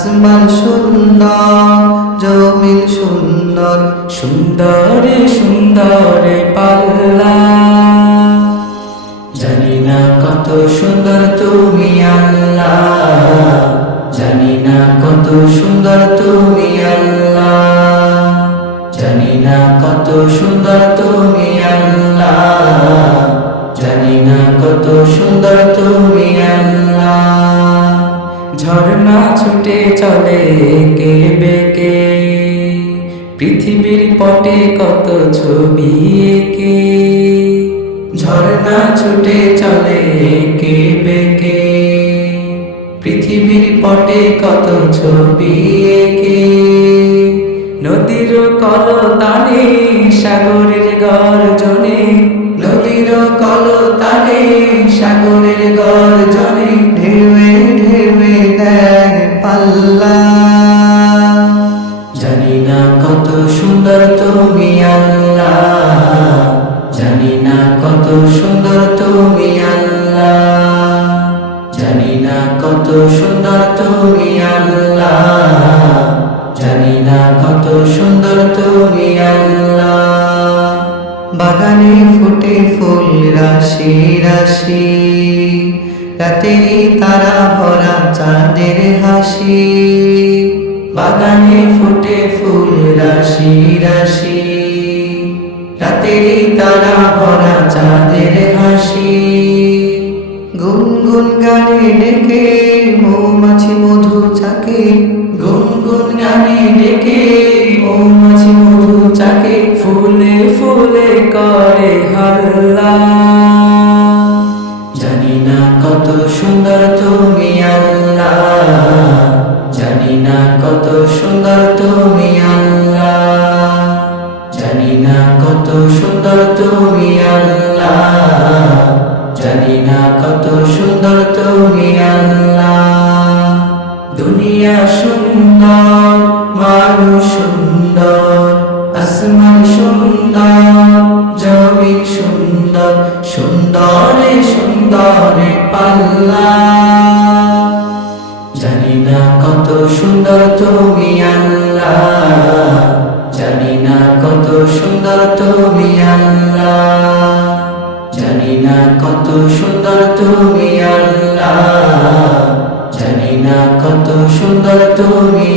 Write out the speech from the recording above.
আসমান সুন্দর, জমিন সুন্দর, সুন্দরে সুন্দরে পাল্লা। জানি না কত সুন্দর তুমি আল্লাহ, জানি না কত সুন্দর তুমি আল্লাহ, জানি না কত সুন্দর তুমি আল্লাহ, জানি না কত সুন্দর তুমি আল্লাহ। ঝর্ণা ছুটে চলে কে বেকে, পৃথিবীর পটে কত ছবি এঁকে। ঝর্ণা ছুটে চলে কে বেকে, পৃথিবীর পটে কত ছবি এঁকে। নদীর কলতানে সাগরের গর্জনে, নদীর কলতানে সাগরের গর্জনে। ঢেউয়ে ঢেউয়ে দেয় পাল্লা। জানি না কত সুন্দর তুমি আল্লাহ, জানি না কত সুন্দর তুমি আল্লাহ, জানি না কত সুন্দর তুমি আল্লাহ, জানি না কত সুন্দর তুমি আল্লাহ। বাগানে ফুটে ফুল রাশি রাশি, রাতেরই তারা ভরা চাঁদের হাসি। বাগানে ফুটে ফুল রাশি রাশি, রাতেরই তারা ভরা চাঁদের হাসি। গুনগুন গানে ডেকে মৌমাছি মধু চাকে, গুনগুন গানে ডেকে মৌমাছি মধু চাকে। ফুলে ফুলে করে হল্লা। জানি না কত সুন্দর তুমি আল্লাহ, জানি না কত সুন্দর তুমি আল্লাহ, জানি না কত সুন্দর তুমি আল্লাহ, জানি না কত সুন্দর তুমি আল্লাহ। দুনিয়া সুন্দর, মানুষ সুন্দর, আসমান সুন্দর, জমিন সুন্দর, সুন্দরে সুন্দরে পাল্লা। জানি না কত সুন্দর তুমি আল্লাহ, জানি না কত সুন্দর তুমি আল্লাহ, জানি না কত সুন্দর তুমি আল্লাহ, জানি না কত সুন্দর তুমি